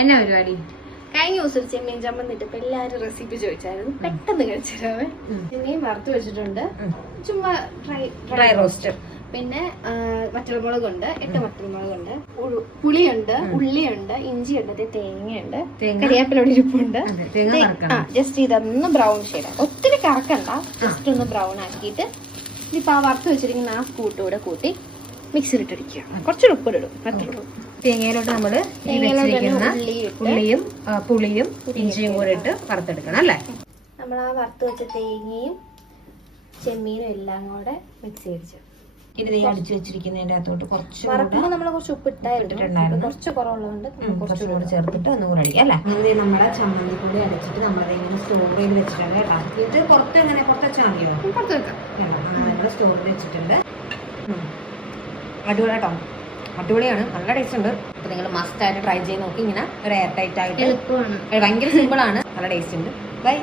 എന്നാ പരിപാടി? കഴിഞ്ഞ ദിവസം ഒരു ചെമ്മീൻ ചമ്മന്തി ഇട്ടപ്പോ എല്ലാരും റെസിപ്പി ചോദിച്ചായിരുന്നു. പെട്ടെന്ന് കഴിച്ചിരാവേ. ചെമ്മീൻ വറുത്ത് വെച്ചിട്ടുണ്ട്, ചുമ്മാ ഡ്രൈ റോസ്റ്റ്. പിന്നെ വറ്റൽമുളകുണ്ട്, 8 വറ്റൽമുളകുണ്ട്, പുളിയുണ്ട്, ഉള്ളിയുണ്ട്, ഇഞ്ചിയുണ്ട്, തേങ്ങയുണ്ട്, കരിയാപ്പിലോട് ഇരിപ്പുണ്ട്. ജസ്റ്റ് ഇതൊന്ന് ബ്രൗൺ ഷെയ്ഡ്, ഒത്തിരി കറക്കണ്ട, ജസ്റ്റ് ഒന്ന് ബ്രൗൺ ആക്കിയിട്ട് ഇനിയിപ്പോ ആ വറുത്ത് വെച്ചിരിക്കുന്ന ആ കൂട്ടുകൂടെ കൂട്ടി മിക്സിയിലിട്ടിരിക്കുക. കുറച്ചൊരു ഉപ്പിടും. തേങ്ങയിലോട്ട് നമ്മള് ഉള്ളിയും പുളിയും ഇഞ്ചിയും കൂടെ ഇട്ട് വറുത്തെടുക്കണം അല്ലേ? നമ്മൾ ആ വറുത്ത് വെച്ച തേങ്ങയും ചെമ്മീനും എല്ലാം കൂടെ മിക്സ് ചെയ്യിച്ചു. ഇത് അടിച്ചു വെച്ചിരിക്കുന്നതിന്റെ അകത്തോട്ട് കുറച്ച് വറക്കുമ്പോൾ നമ്മൾ കുറച്ച് ഉപ്പിട്ടായിരുന്നു, കുറച്ച് കുറവുള്ളതുകൊണ്ട് കുറച്ചുകൂടെ ചേർത്തിട്ട് ഒന്നും കൂടെ അടിക്കാം അല്ലേ? ഇത് നമ്മുടെ ചമ്മന്തിപ്പൊടി അടച്ചിട്ട് നമ്മളതിങ്ങനെ സ്റ്റോർ ചെയ്ത് വെച്ചിട്ടുണ്ട് കേട്ടോ. ഇത് പുറത്ത് എങ്ങനെ പുറത്ത് വെച്ചാൽ മതിയോ? പുറത്ത് വെക്കാം. നമ്മൾ സ്റ്റോർ ചെയ്ത് വെച്ചിട്ടുണ്ട്. അടിപൊളി കേട്ടോ, അടിപൊളിയാണ്, നല്ല ടേസ്റ്റ് ഉണ്ട്. അപ്പൊ നിങ്ങൾ മസ്റ്റ് ആയിട്ട് ട്രൈ ചെയ്ത് നോക്കി. ഇങ്ങനെ ഒരു എയർ ടൈറ്റ് ആയിട്ട് എളുപ്പമാണ്, ഭയങ്കര സിമ്പിൾ ആണ്, നല്ല ടേസ്റ്റ് ഉണ്ട്. ബൈ.